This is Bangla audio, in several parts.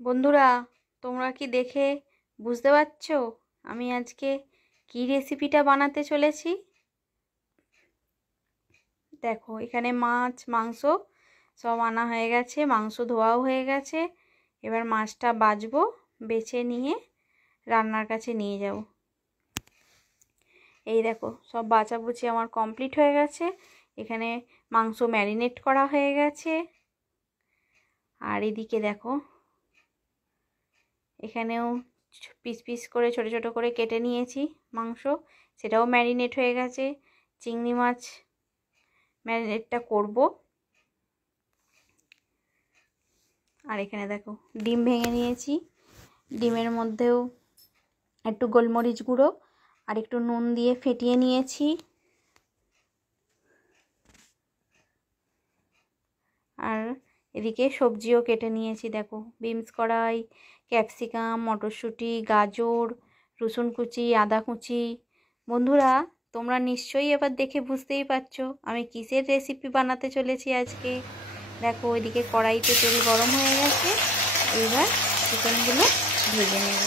বন্ধুরা, তোমরা কি দেখে বুঝতে পারছো আমি আজকে কি রেসিপিটা বানাতে চলেছি? দেখো, এখানে মাছ মাংস সব আনা হয়ে গেছে, মাংস ধোয়াও হয়ে গেছে। এবার মাছটা বাছবো, বেছে নিয়ে রান্নার কাছে নিয়ে যাব। এই দেখো, সব বাছাবুছি আমার কমপ্লিট হয়ে গেছে। এখানে মাংস ম্যারিনেট করা হয়ে গেছে। আর এদিকে দেখো, এখানেও পিস পিস করে ছোট ছোট করে কেটে নিয়েছি মাংস, সেটাও ম্যারিনেট হয়ে গেছে। চিংড়ি মাছ ম্যারিনেটটা করব। আর এখানে দেখো, ডিম ভেঙে নিয়েছি, ডিমের মধ্যেও একটু গোলমরিচ গুঁড়ো আর একটু নুন দিয়ে ফেটিয়ে নিয়েছি। আর এদিকে সবজিও কেটে নিয়েছি, দেখো বিনস কড়াই, ক্যাপসিকাম, মটরশুঁটি, গাজর, রসুন কুচি, আদা কুচি। বন্ধুরা, তোমরা নিশ্চয়ই এবার দেখে বুঝতেই পারছো আমি কিসের রেসিপি বানাতে চলেছি আজকে। দেখো, ওইদিকে কড়াইতে তেল গরম হয়ে গেছে, এবার চিকেনগুলো ভেজে নেব।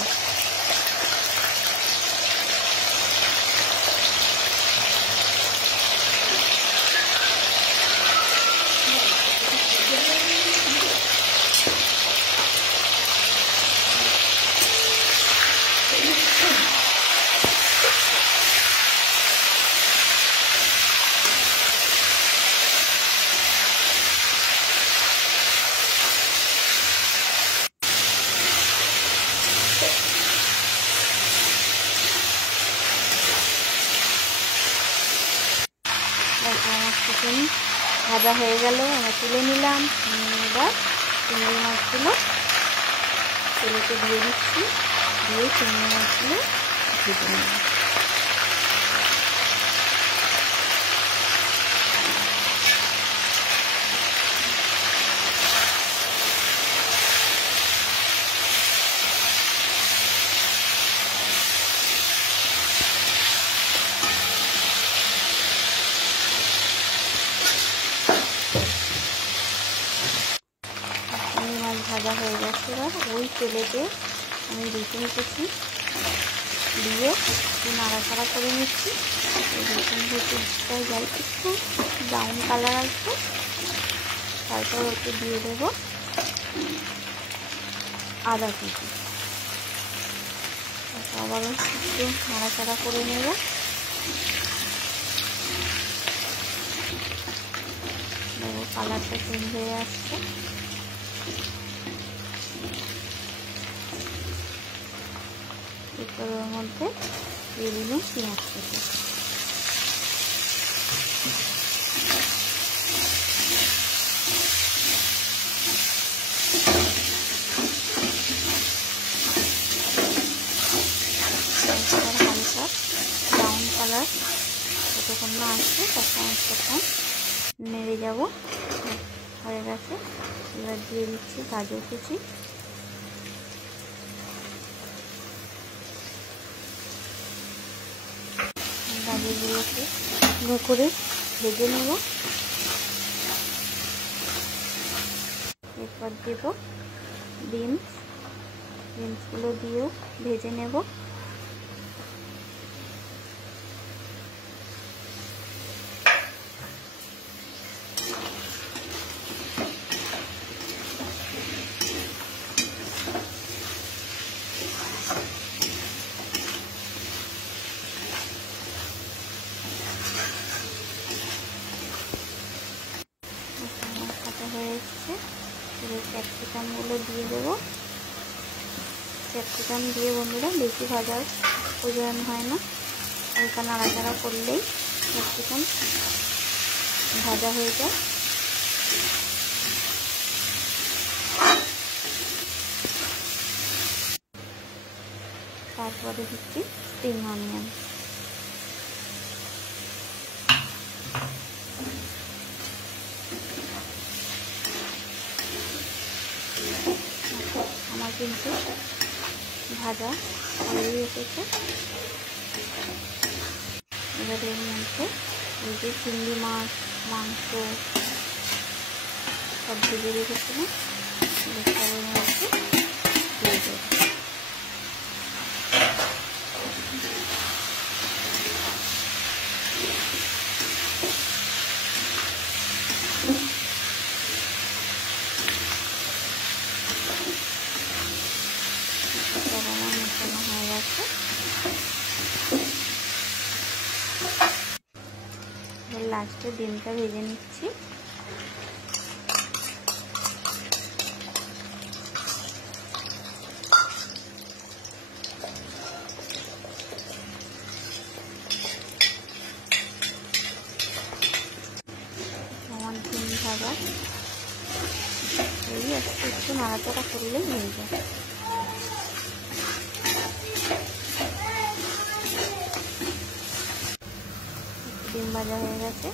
দেখো, আমার চিকেন ভাজা হয়ে গেল, আমরা তুলে নিলাম। এবার চিংড়ি মাছগুলো তেলেতে দিয়ে দিচ্ছি, দিয়ে চিংড়ি মাছগুলো ভেজে নেব। চিংড়ি মাছ ভাজা হয়ে গেছে, এবার ওই তেলেতে আমি রসুন কুচি দিয়ে একটু নাড়াচাড়া করে নিচ্ছি। রসুন কুচিটা যাই একটু ব্রাউন কালার আসবে, তারপর ওকে দিয়ে দেবো আদা কুচি। আবারও একটু নাড়াচাড়া করে নেব। দেখো, কালারটা চেঞ্জ হয়ে আসছে। এর মধ্যে দিয়ে দিলাম পেঁয়াজ কুচি। হালকা ব্রাউন কালার যতক্ষণ না আসছে ততক্ষণ নেড়ে যাব। হয়ে গেছে, এবার দিয়ে দিচ্ছি গাজর কুচি। গাজরগুলোকে ভালো করে ভেজে নেব। এরপর দেব বিনসগুলো দিয়েও ভেজে নেব। হয়ে এসছে, এবার ক্যাপসিকামগুলো দিয়ে দেবো। ক্যাপসিকাম দিয়ে বন্ধুরা বেশি ভাজার প্রয়োজন হয় না, হালকা নাড়াচাড়া করলেই ক্যাপসিকাম ভাজা হয়ে যায়। তারপরে দিচ্ছি স্প্রিং অনিয়ন। আমার কিন্তু ভাজা হয়ে এসেছে। এবার এর মধ্যে এই যে চিংড়ি মাছ, মাংস সব ভেজে রেখেছিলাম, সবের মধ্যে লাস্টে ডিমটা ভেজে নিচ্ছি। আমার ডিম ভাজা এই একটু নাড়াচাড়া করলেই হয়ে যায়। ডিম ভাজা হয়ে গেছে,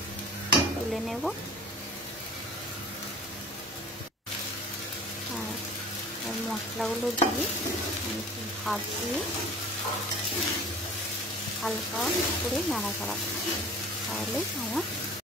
তুলে নেব। আর মশলাগুলো দিয়ে ভাত দিয়ে হালকা করে নাড়াচাড়া করব, তাহলে আমার